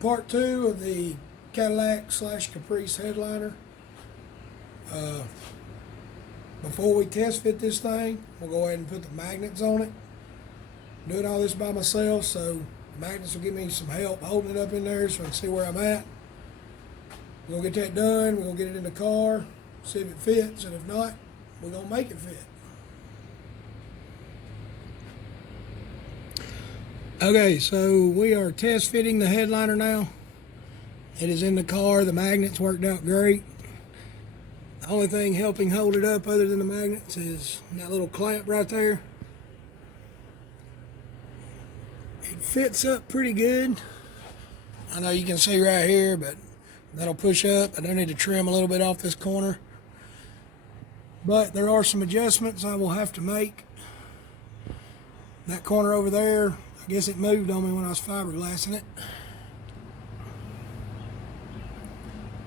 part 2 of the Cadillac / Caprice headliner. Before we test fit this thing, we'll go ahead and put the magnets on it. Doing all this by myself, so the magnets will give me some help holding it up in there so I can see where I'm at. We're going to get that done, we're going to get it in the car, see if it fits, and if not, we're going to make it fit. Okay, so we are test fitting the headliner now. It is in the car, the magnets worked out great. The only thing helping hold it up other than the magnets is that little clamp right there. It fits up pretty good. I know you can see right here, but that'll push up. I do need to trim a little bit off this corner. But there are some adjustments I will have to make. That corner over there, I guess it moved on me when I was fiberglassing it.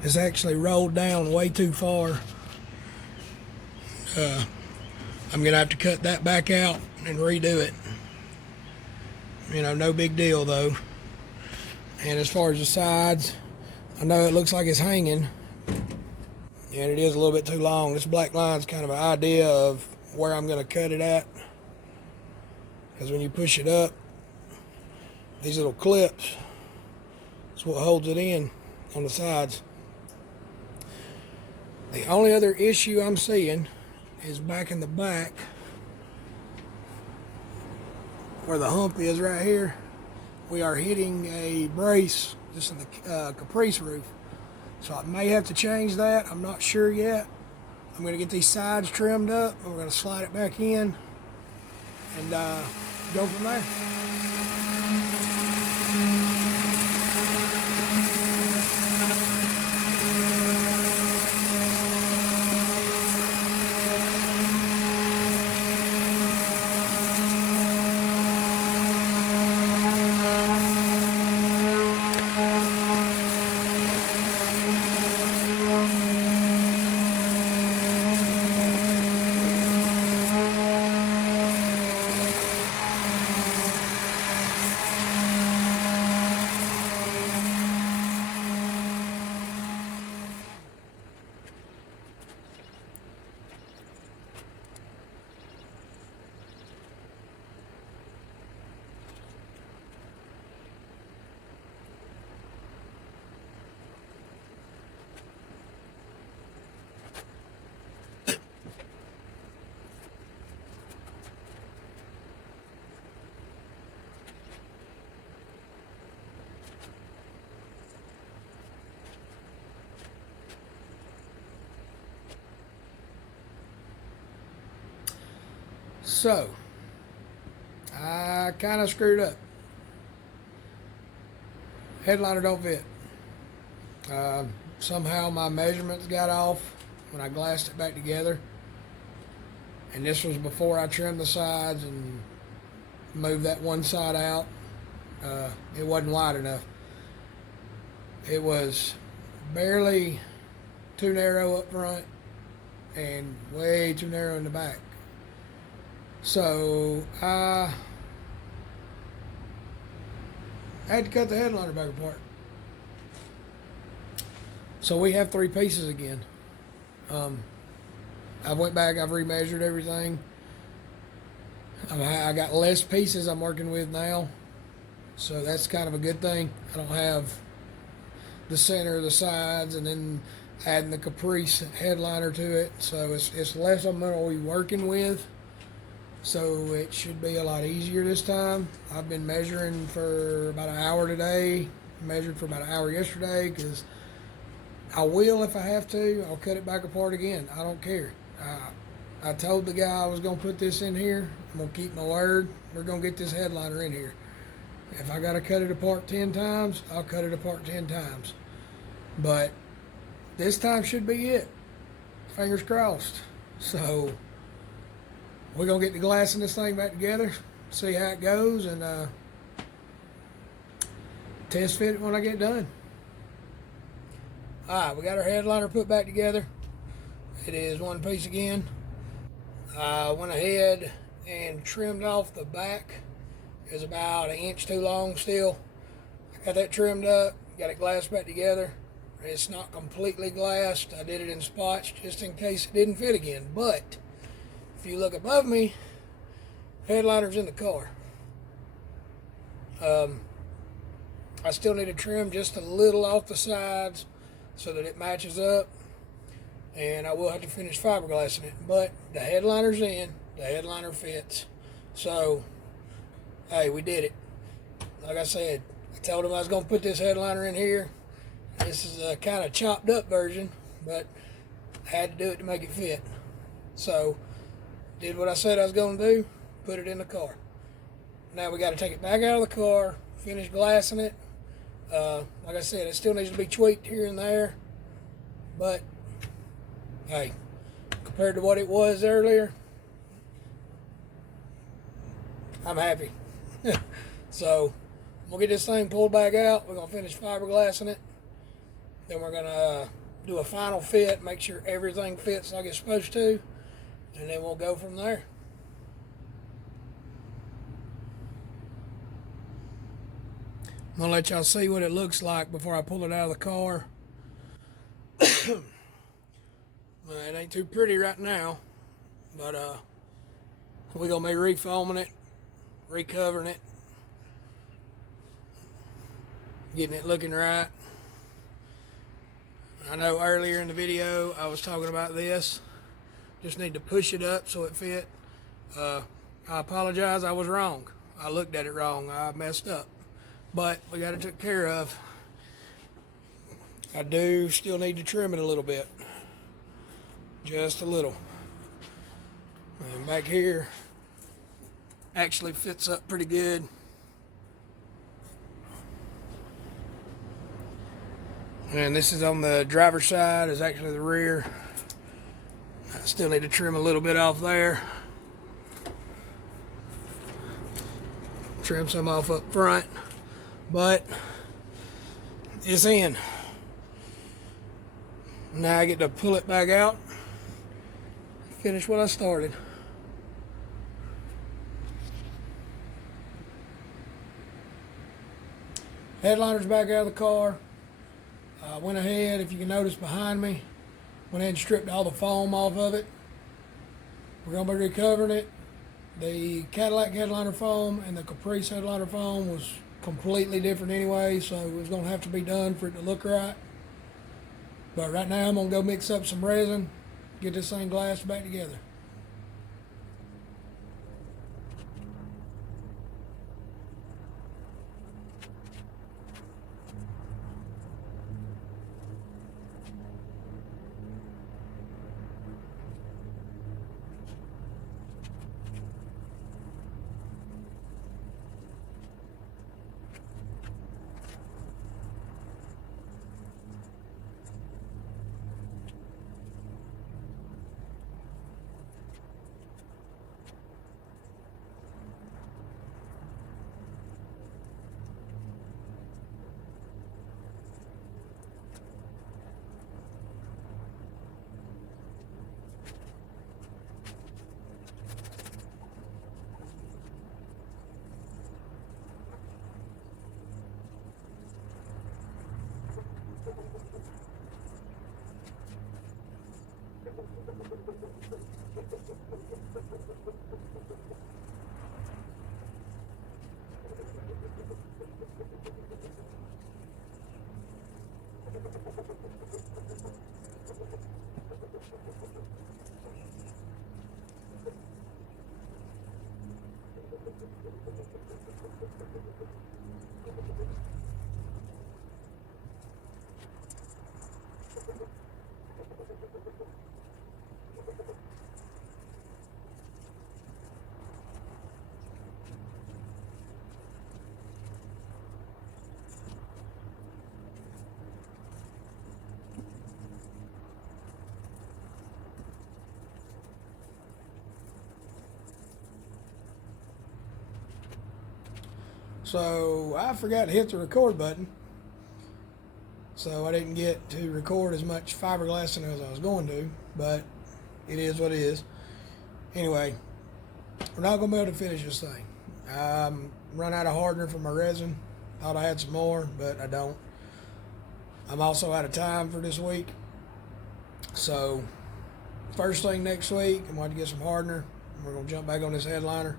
It's actually rolled down way too far. I'm gonna have to cut that back out and redo it. You know, no big deal though. And as far as the sides, I know it looks like it's hanging, and it is a little bit too long. This black line's kind of an idea of where I'm gonna cut it at. Because when you push it up, these little clips, that's what holds it in on the sides. The only other issue I'm seeing is back in the back where the hump is right here. We are hitting a brace just in the caprice roof. So I may have to change that. I'm not sure yet. I'm going to get these sides trimmed up. We're going to slide it back in and go from there. So, I kind of screwed up. Headliner don't fit. Somehow my measurements got off when I glassed it back together. And this was before I trimmed the sides and moved that one side out. It wasn't wide enough. It was barely too narrow up front and way too narrow in the back. So I had to cut the headliner back apart. So we have 3 pieces again. I went back, I've remeasured everything. I got less pieces I'm working with now. So that's kind of a good thing. I don't have the center, the sides, and then adding the caprice headliner to it. So it's less I'm going to be working with. So it should be a lot easier this time. I've been measuring for about an hour today, measured for about an hour yesterday, because I will, if I have to, I'll cut it back apart again. I don't care. I told the guy I was going to put this in here. I'm going to keep my word. We're going to get this headliner in here. If I got to cut it apart 10 times, I'll cut it apart 10 times. But this time should be it. Fingers crossed. So we're going to get the glass in this thing back together, see how it goes, and test fit it when I get done. Alright, we got our headliner put back together. It is one piece again. I went ahead and trimmed off the back. It was about 1 inch too long still. I got that trimmed up, got it glassed back together. It's not completely glassed. I did it in spots just in case it didn't fit again. But if you look above me, headliner's in the car. I still need to trim just a little off the sides so that it matches up, and I will have to finish fiberglassing it. But the headliner's in, the headliner fits. So, hey, we did it. Like I said, I told him I was going to put this headliner in here. This is a kind of chopped up version, but I had to do it to make it fit. So, did what I said I was going to do, put it in the car. Now we got to take it back out of the car, finish glassing it. Like I said, it still needs to be tweaked here and there, but hey, compared to what it was earlier, I'm happy. So we'll get this thing pulled back out. We're gonna finish fiberglassing it, then we're gonna do a final fit, make sure everything fits like it's supposed to, and then we'll go from there. I'm gonna let y'all see what it looks like before I pull it out of the car. It ain't too pretty right now, but we're gonna be refoaming it, recovering it, getting it looking right. I know earlier in the video I was talking about this. Just need to push it up so it fit. I apologize, I was wrong. I looked at it wrong, I messed up. But we got it took care of. I do still need to trim it a little bit. Just a little. And back here actually fits up pretty good. And this is on the driver's side, is actually the rear. I still need to trim a little bit off there. Trim some off up front. But it's in. Now I get to pull it back out, finish what I started. Headliner's back out of the car. I went ahead, if you can notice behind me, went ahead and stripped all the foam off of it. We're going to be recovering it. The Cadillac headliner foam and the Caprice headliner foam was completely different anyway, so it was going to have to be done for it to look right. But right now I'm going to go mix up some resin, get this thing glassed back together. So I forgot to hit the record button, so I didn't get to record as much fiberglassing as I was going to, but it is what it is. Anyway, we're not going to be able to finish this thing. Run out of hardener for my resin. Thought I had some more, but I don't. I'm also out of time for this week. So, first thing next week, I'm going to get some hardener. We're going to jump back on this headliner.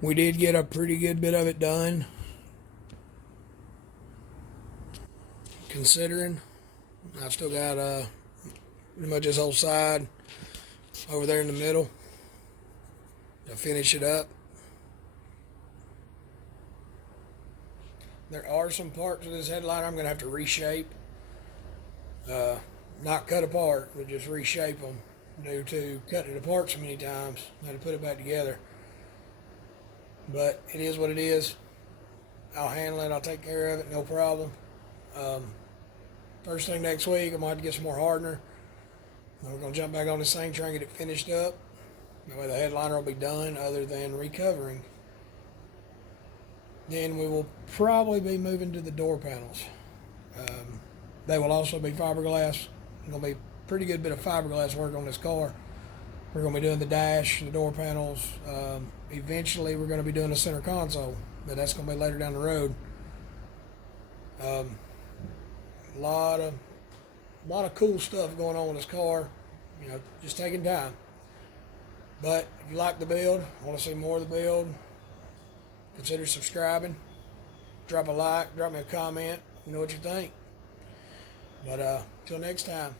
We did get a pretty good bit of it done, considering. I've still got pretty much this whole side over there in the middle to finish it up. There are some parts of this headliner I'm going to have to reshape. Not cut apart, but just reshape them due to cutting it apart so many times. I had to put it back together. But it is what it is. I'll handle it. I'll take care of it. No problem. First thing next week, I'm going to have to get some more hardener. We're going to jump back on this thing, try and get it finished up. That way the headliner will be done other than recovering. Then we will probably be moving to the door panels. They will also be fiberglass. There's going to be a pretty good bit of fiberglass work on this car. We're going to be doing the dash, the door panels. Eventually, we're going to be doing the center console, but that's going to be later down the road. A lot of cool stuff going on with this car. You know, just taking time. But if you like the build, want to see more of the build, consider subscribing. Drop a like, drop me a comment. You know what you think. But till next time.